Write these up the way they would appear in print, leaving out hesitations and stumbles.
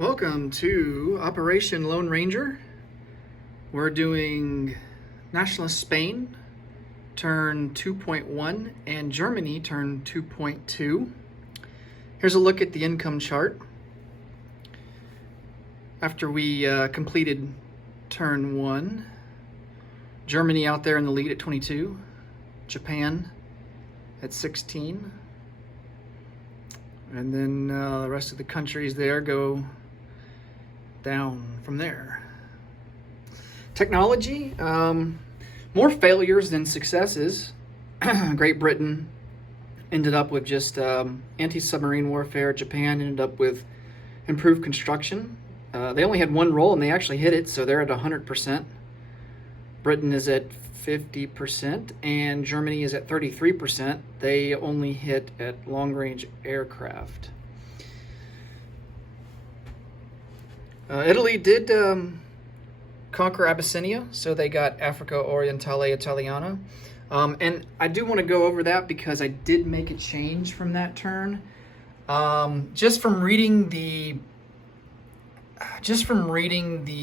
Welcome to Operation Lone Ranger. We're doing Nationalist Spain, turn 2.1, and Germany, turn 2.2. Here's a look at the income chart. After we completed turn 1, Germany out there in the lead at 22, Japan at 16, and then the rest of the countries there go down from there. Technology, more failures than successes. Great Britain ended up with just anti-submarine warfare. Japan ended up with improved construction. They only had one roll and they actually hit it, so they're at 100%. Britain is at 50% and Germany is at 33%. They only hit at long-range aircraft. Italy did conquer Abyssinia, so they got Africa Orientale Italiana. And I do want to go over that because I did make a change from that turn. Just from reading the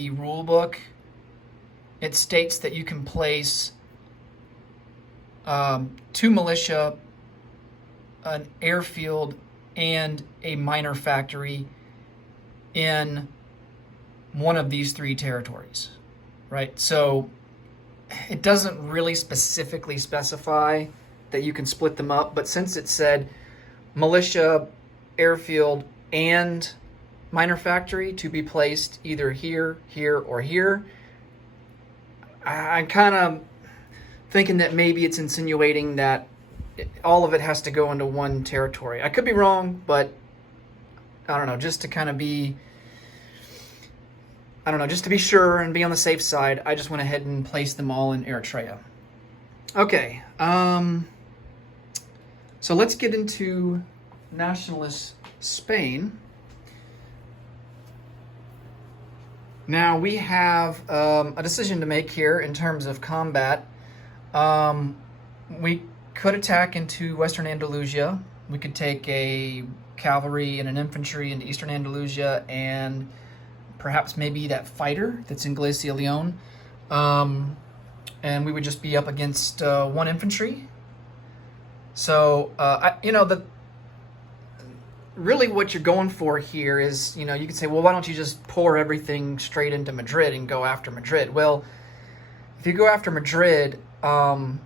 rule book, it states that you can place 2 militia, an airfield, and a minor factory in one of these 3 territories, right? So it doesn't really specifically specify that you can split them up, but since it said militia, airfield, and minor factory to be placed either here, here, or here, I'm kind of thinking that maybe it's insinuating that all of it has to go into one territory. I could be wrong, but I don't know, just to kind of be, just to be sure and be on the safe side, I just went ahead and placed them all in Eritrea. Okay, so let's get into Nationalist Spain. Now we have a decision to make here in terms of combat. We could attack into Western Andalusia. We could take a cavalry and an infantry into Eastern Andalusia and perhaps maybe that fighter that's in Galicia Leon. And we would just be up against 1 infantry. So, really what you're going for here is, you could say, well, why don't you just pour everything straight into Madrid and go after Madrid? Well, if you go after Madrid, but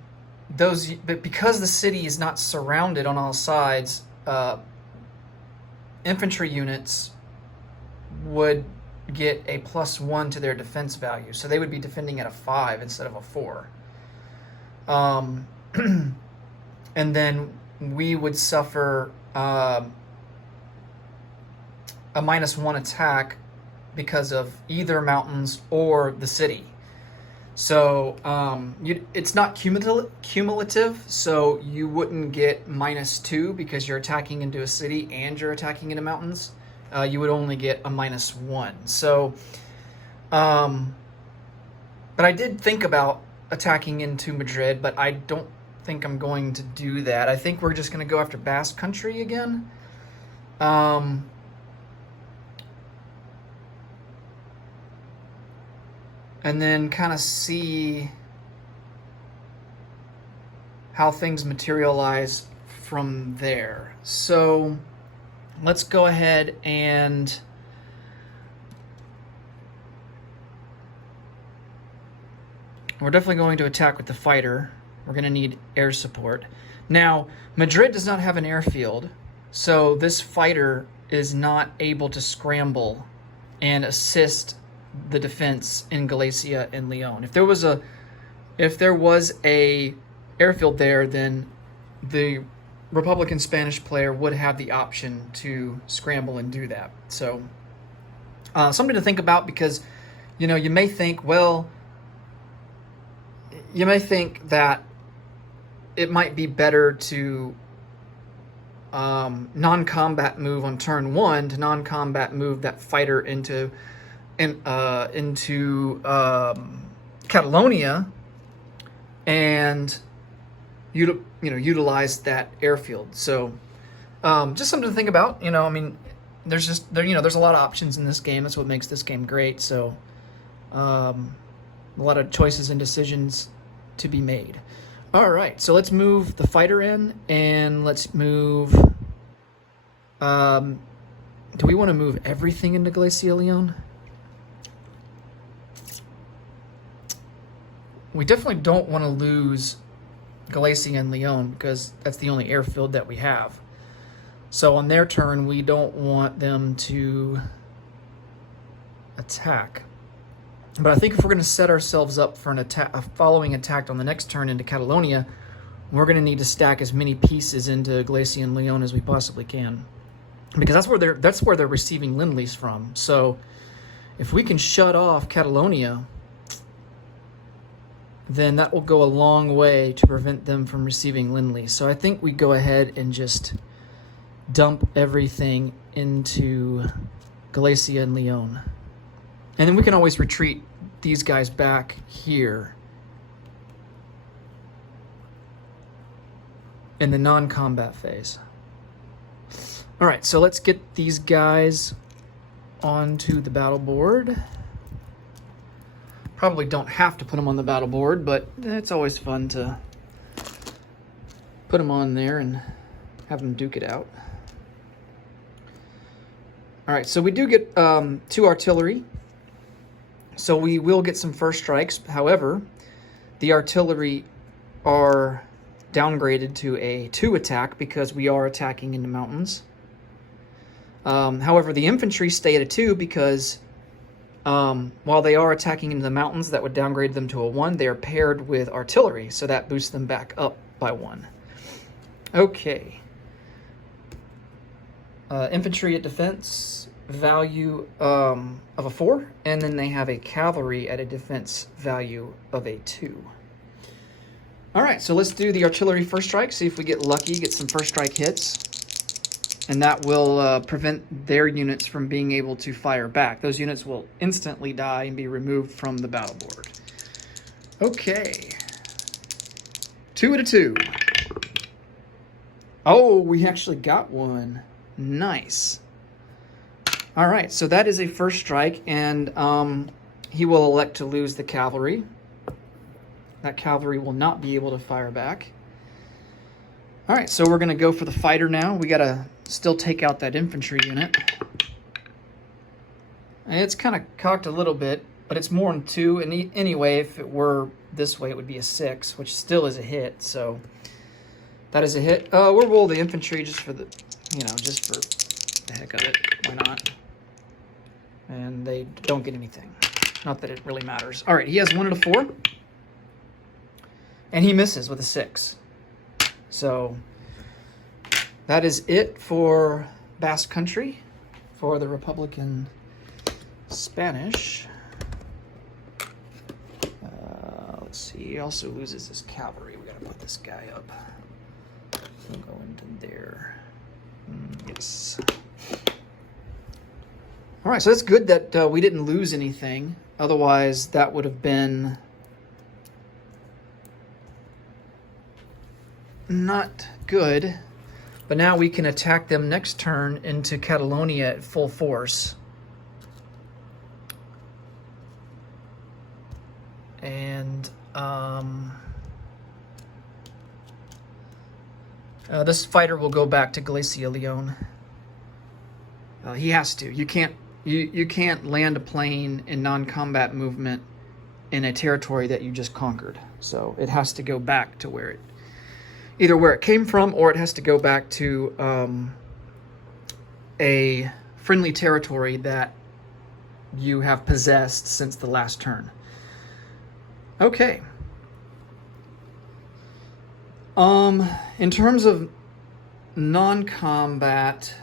because the city is not surrounded on all sides, infantry units would get a +1 to their defense value. So they would be defending at a 5 instead of a 4. And then we would suffer a -1 attack because of either mountains or the city. So it's not cumulative, so you wouldn't get -2 because you're attacking into a city and you're attacking into mountains. You would only get a -1. So, but I did think about attacking into Madrid, but I don't think I'm going to do that. I think we're just going to go after Basque Country again. And then kind of see how things materialize from there. So let's go ahead and we're definitely going to attack with the fighter. We're going to need air support. Now, Madrid does not have an airfield, so this fighter is not able to scramble and assist the defense in Galicia and Leon. If there was a airfield there, then the Republican Spanish player would have the option to scramble and do that. So something to think about, because you may think that it might be better to non-combat move on turn 1 to non-combat move that fighter into Catalonia and utilize that airfield. So just something to think about. there's just there's a lot of options in this game. That's what makes this game great. So a lot of choices and decisions to be made. All right, so let's move the fighter in, and let's move. Do we want to move everything into Glacia Leon? We definitely don't want to lose Galicia and Leon because that's the only airfield that we have. So on their turn, we don't want them to attack. But I think if we're going to set ourselves up for a following attack on the next turn into Catalonia, we're going to need to stack as many pieces into Galicia and Leon as we possibly can, because that's where they're receiving Lend-Lease from. So if we can shut off Catalonia, then that will go a long way to prevent them from receiving Lend-Lease. So I think we go ahead and just dump everything into Galicia and Leon. And then we can always retreat these guys back here in the non-combat phase. All right, so let's get these guys onto the battle board. Probably don't have to put them on the battle board, but it's always fun to put them on there and have them duke it out. All right, so we do get 2 artillery, so we will get some first strikes. However, the artillery are downgraded to a 2 attack because we are attacking in the mountains. However, the infantry stay at a 2 because while they are attacking into the mountains, that would downgrade them to a 1. They are paired with artillery, so that boosts them back up by 1. Okay. Infantry at defense value of a 4, and then they have a cavalry at a defense value of a 2. All right, so let's do the artillery first strike, see if we get lucky, get some first strike hits. And that will prevent their units from being able to fire back. Those units will instantly die and be removed from the battle board. Okay. 2 and a 2. Oh, we actually got one. Nice. All right, so that is a first strike, and he will elect to lose the cavalry. That cavalry will not be able to fire back. All right, so we're going to go for the fighter now. We got to still take out that infantry unit. And it's kind of cocked a little bit, but it's more than 2. And anyway, if it were this way, it would be a 6, which still is a hit. So that is a hit. We'll roll the infantry just for the, just for the heck of it. Why not? And they don't get anything. Not that it really matters. All right, he has 1 and a 4. And he misses with a 6. So that is it for Basque Country, for the Republican Spanish. Let's see, he also loses his cavalry. We gotta put this guy up. He'll go into there. Yes. All right, so that's good that we didn't lose anything. Otherwise, that would have been not good. But now we can attack them next turn into Catalonia at full force. And this fighter will go back to Galicia Leon. He has to. You can't land a plane in non-combat movement in a territory that you just conquered. So it has to go back to where it, either where it came from, or it has to go back to a friendly territory that you have possessed since the last turn. Okay. In terms of non-combat,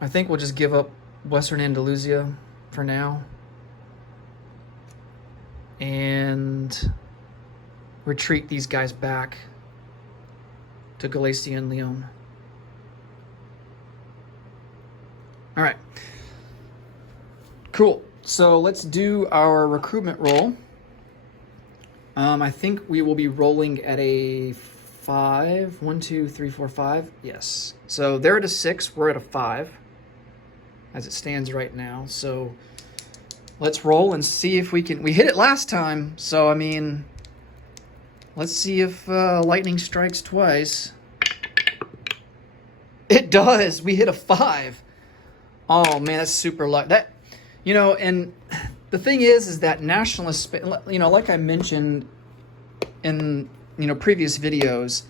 I think we'll just give up Western Andalusia for now and retreat these guys back to Galicia and Leon. All right. Cool. So let's do our recruitment roll. I think we will be rolling at a 5. 1, 2, 3, 4, 5. Yes. So they're at a 6. We're at a 5 as it stands right now. So let's roll and see if we can. We hit it last time. So, I mean, let's see if lightning strikes twice. It does. We hit a 5. Oh, man, that's super lucky. That, you know, and the thing is that Nationalist, you know, like I mentioned in, you know, previous videos,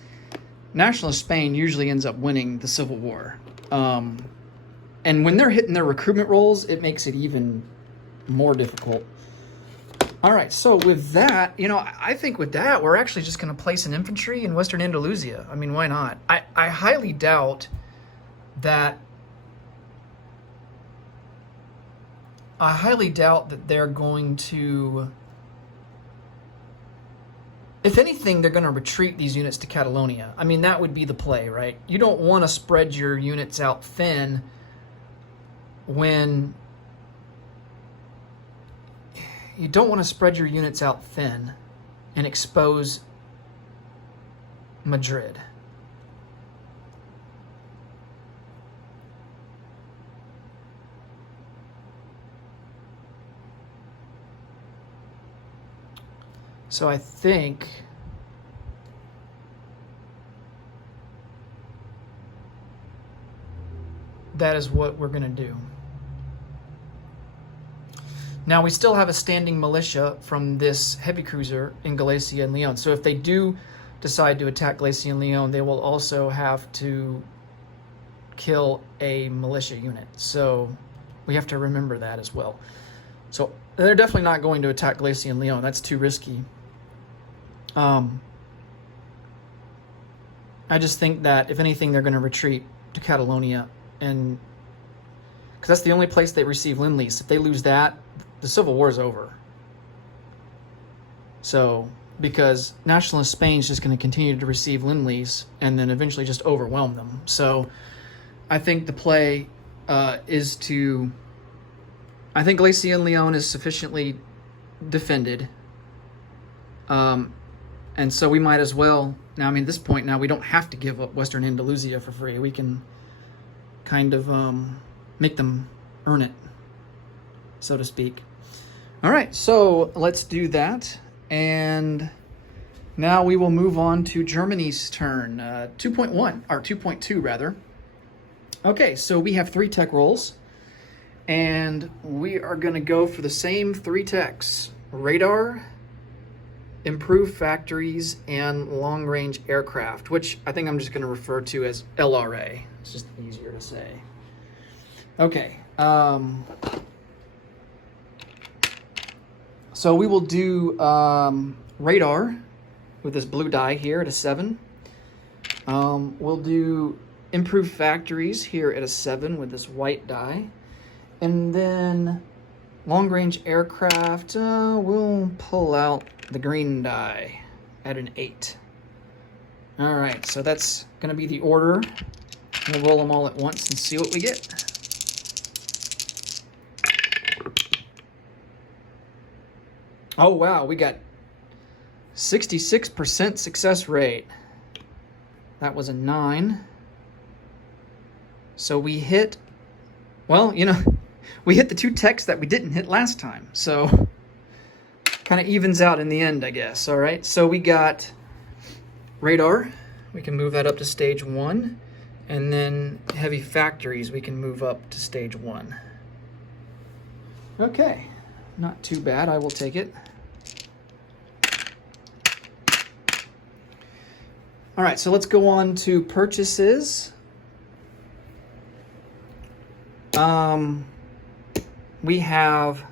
Nationalist Spain usually ends up winning the Civil War. And when they're hitting their recruitment rolls, it makes it even more difficult. All right, so with that, you know, I think with that, we're actually just going to place an infantry in Western Andalusia. I mean, why not? I highly doubt that they're going to, if anything, they're going to retreat these units to Catalonia. I mean, that would be the play, right? You don't want to spread your units out thin when and expose Madrid. So I think that is what we're going to do. Now, we still have a standing militia from this heavy cruiser in Galicia and Leon. So if they do decide to attack Galicia and Leon, they will also have to kill a militia unit. So we have to remember that as well. So they're definitely not going to attack Galicia and Leon. That's too risky. I just think that, if anything, they're going to retreat to Catalonia, and because that's the only place they receive Lend-Lease. If they lose that, the Civil War is over. So, because Nationalist Spain is just going to continue to receive Lend-Lease and then eventually just overwhelm them. So, I think the play is to... I think Galicia and Leon is sufficiently defended. And so we might as well, now, I mean, at this point now, we don't have to give up Western Andalusia for free. We can kind of make them earn it, so to speak. All right, so let's do that. And now we will move on to Germany's turn, 2.1, or 2.2 rather. Okay, so we have 3 tech rolls, and we are going to go for the same 3 techs: radar, improved factories, and long-range aircraft, which I think I'm just going to refer to as LRA. It's just easier to say. Okay. So we will do radar with this blue die here at a 7. We'll do improved factories here at a 7 with this white die. And then long-range aircraft, we'll pull out the green die at an 8. All right, so that's going to be the order. We'll roll them all at once and see what we get. Oh, wow, we got 66% success rate. That was a 9. So we hit, well, you know, we hit the 2 techs that we didn't hit last time. So kind of evens out in the end, I guess. All right, so we got radar. We can move that up to stage 1. And then heavy factories, we can move up to stage 1. Okay, not too bad. I will take it. All right, so let's go on to purchases. We have,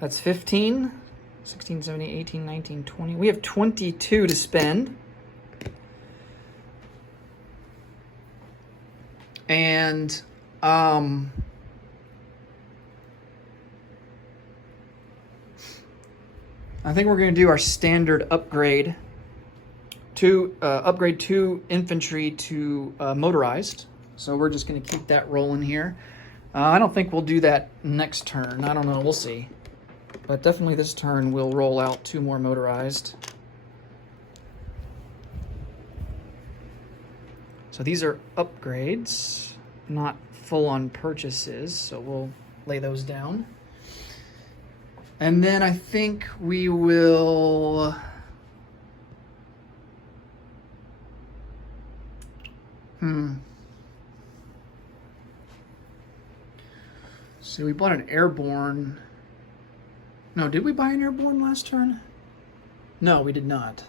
that's 15, 16, 17, 18, 19, 20. We have 22 to spend. And I think we're going to do our standard upgrade to upgrade 2 infantry to motorized. So we're just going to keep that rolling here. I don't think we'll do that next turn. I don't know. We'll see. But definitely this turn we'll roll out 2 more motorized. So these are upgrades, not full-on purchases, so we'll lay those down. And then I think we will... So we bought an airborne. No, did we buy an airborne last turn? No, we did not.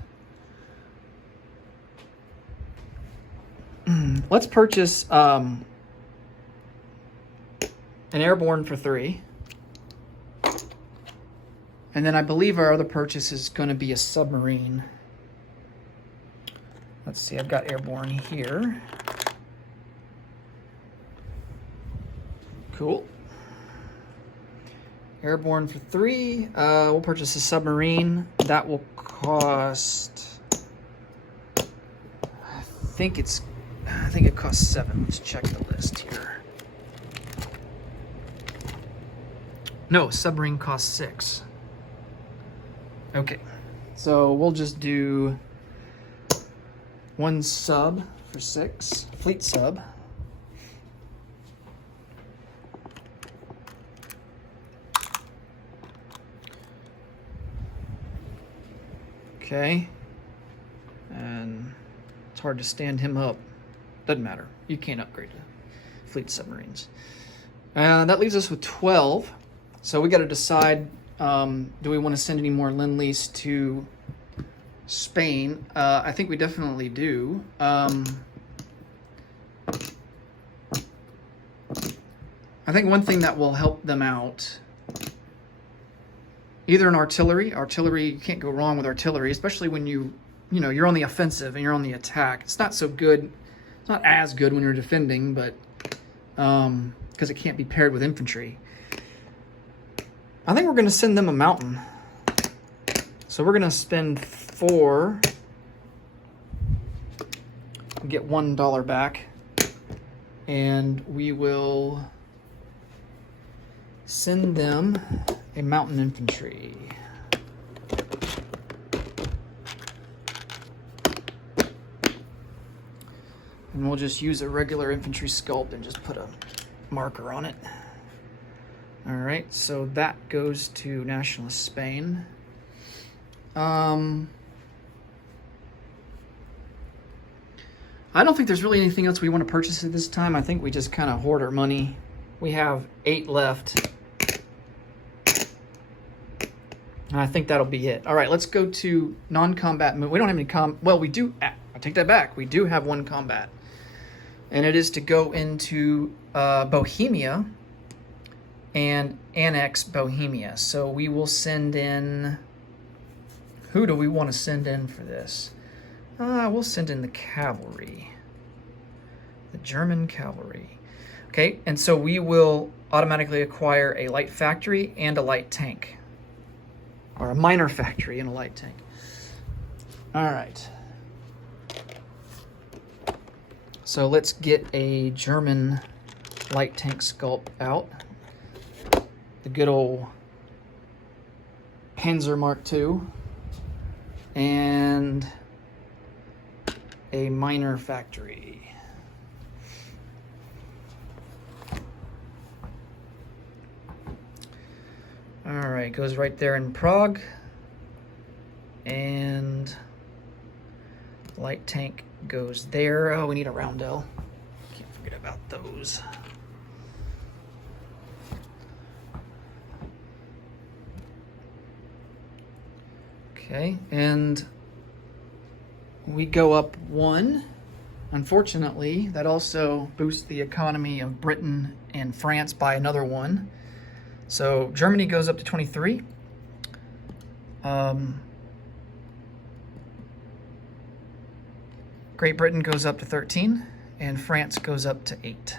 Let's purchase an airborne for 3. And then I believe our other purchase is going to be a submarine. Let's see, I've got airborne here. Cool. Airborne for 3. We'll purchase a submarine. That will cost... I think it costs 7. Let's check the list here. No, submarine costs 6. Okay, so we'll just do 1 sub for 6. Fleet sub. Okay, and it's hard to stand him up. Doesn't matter. You can't upgrade to fleet submarines. That leaves us with 12. So we got to decide, do we want to send any more Lend-Lease to Spain? I think we definitely do. I think one thing that will help them out, either an artillery, you can't go wrong with artillery, especially when you're on the offensive and you're on the attack. It's not so good. It's not as good when you're defending, but because it can't be paired with infantry. I think we're going to send them a mountain. So we're going to spend 4 and get $1 back, and we will send them a mountain infantry. And we'll just use a regular infantry sculpt and just put a marker on it. All right, so that goes to Nationalist Spain. I don't think there's really anything else we want to purchase at this time. I think we just kind of hoard our money. We have 8 left. And I think that'll be it. All right, let's go to non-combat move. We don't have any well, we do. I take that back. We do have 1 combat. And it is to go into Bohemia and annex Bohemia. So we will send in... Who do we want to send in for this? We'll send in the cavalry. The German cavalry. Okay, and so we will automatically acquire a light factory and a light tank. Or a minor factory and a light tank. All right. So let's get a German light tank sculpt out. The good old Panzer Mark II. And a minor factory. All right, goes right there in Prague. And light tank goes there. Oh, we need a roundel. Can't forget about those. Okay, and we go up 1. Unfortunately, that also boosts the economy of Britain and France by another 1. So Germany goes up to 23. Great Britain goes up to 13, and France goes up to 8.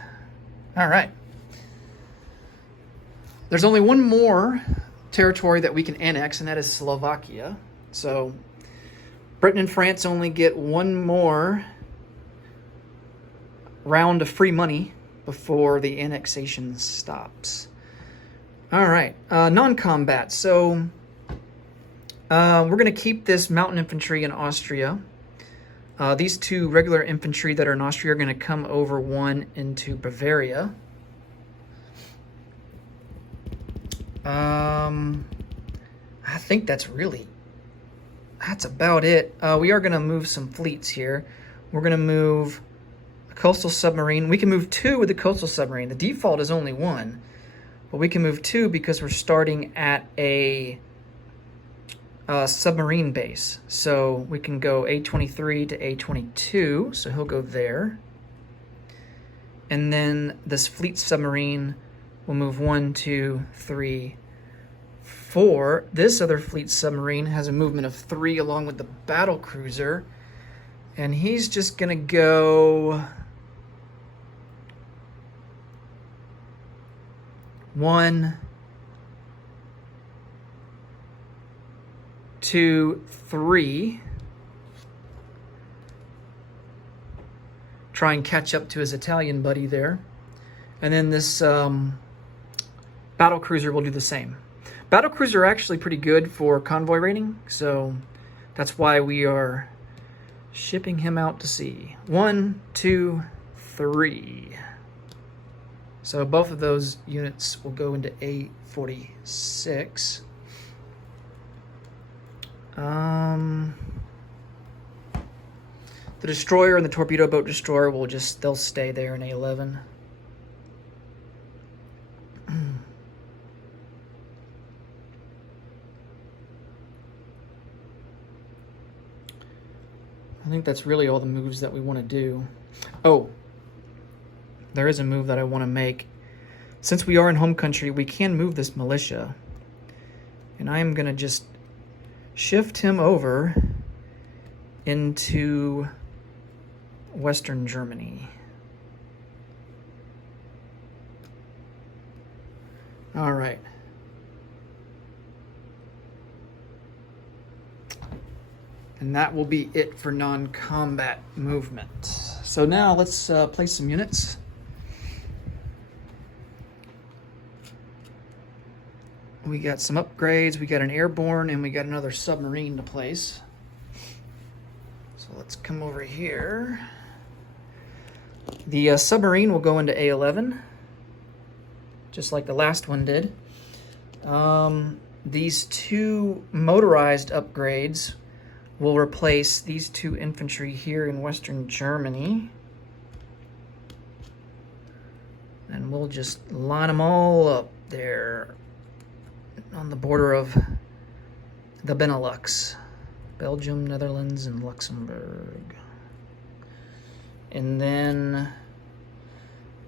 All right. There's only 1 more territory that we can annex, and that is Slovakia. So Britain and France only get 1 more round of free money before the annexation stops. All right, non-combat. So we're going to keep this mountain infantry in Austria. These two regular infantry that are in Austria are going to come over one into Bavaria. I think that's about it. We are going to move some fleets here. We're going to move a coastal submarine. We can move 2 with the coastal submarine. The default is only 1, but we can move 2 because we're starting at a submarine base. So we can go A23 to A22, so he'll go there. And then this fleet submarine will move 1, 2, 3, 4. This other fleet submarine has a movement of 3 along with the battle cruiser. And he's just going to go 1, 2, 3. Try and catch up to his Italian buddy there. And then this battle cruiser will do the same. Battle cruiser are actually pretty good for convoy raiding, so that's why we are shipping him out to sea. 1, 2, 3. So both of those units will go into A46. The destroyer and the torpedo boat destroyer they'll stay there in A11. I think that's really all the moves that we want to do. Oh, there is a move that I want to make. Since we are in home country, we can move this militia. And I am going to just shift him over into Western Germany. All right. And that will be it for non-combat movement. So now let's place some units. We got some upgrades. We got an airborne and we got another submarine to place. So let's come over here. The submarine will go into A11, just like the last one did. These 2 motorized upgrades will replace these 2 infantry here in Western Germany. And we'll just line them all up there on the border of the Benelux. Belgium, Netherlands, and Luxembourg. And then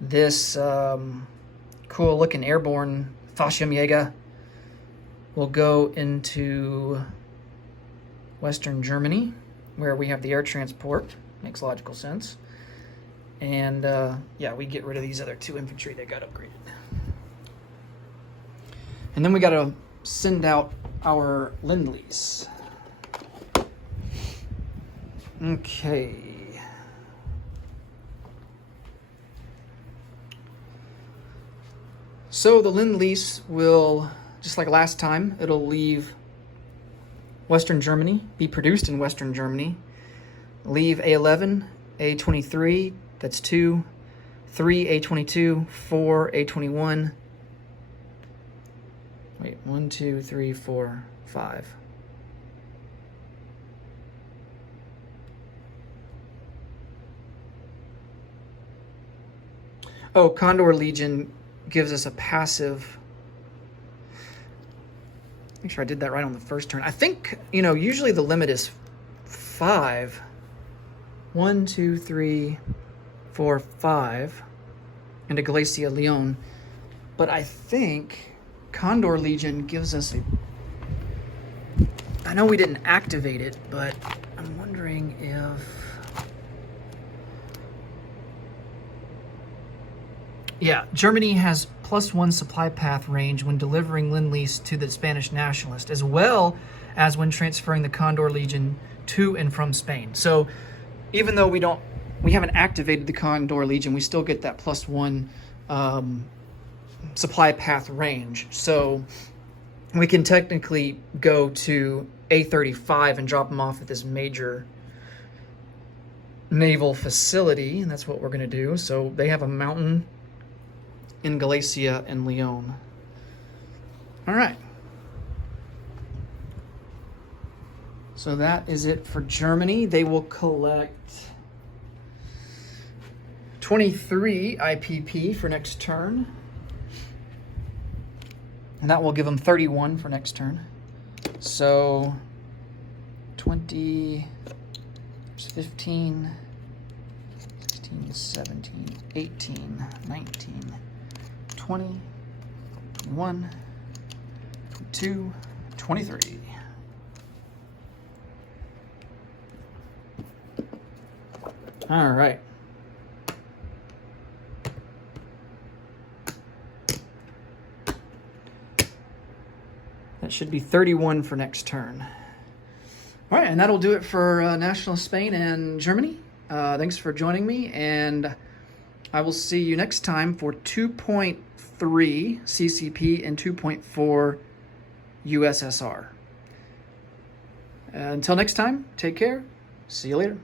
this cool looking airborne Fallschirmjäger will go into Western Germany, where we have the air transport. Makes logical sense. And yeah, we get rid of these other 2 infantry that got upgraded. And then we got to send out our Lend-Lease. Okay. So the Lend-Lease will, just like last time, it'll leave Western Germany, be produced in Western Germany, leave A11, A23, that's 2, 3 A22, 4 A21, wait, 1, 2, 3, 4, 5. Oh, Condor Legion gives us a passive. Make sure I did that right on the first turn. I think, usually the limit is 5. 1, 2, 3, 4, 5 into Galicia Leon. But I think Condor Legion gives us a... I know we didn't activate it, but I'm wondering if... Yeah, Germany has +1 supply path range when delivering Lend-Lease to the Spanish Nationalist, as well as when transferring the Condor Legion to and from Spain. So even though we haven't activated the Condor Legion, we still get that +1 supply path range. So we can technically go to A35 and drop them off at this major naval facility, and that's what we're going to do. So they have a mountain in Galicia and Lyon. All right. So that is it for Germany. They will collect 23 IPP for next turn. And that will give them 31 for next turn. So 20, 15, 16, 17, 18, 19, 20, 21, 22, 23. All right. That should be 31 for next turn. All right, and that'll do it for Nationalist Spain and Germany. Thanks for joining me, and I will see you next time for 2.3 CCP and 2.4 USSR. Until next time, take care. See you later.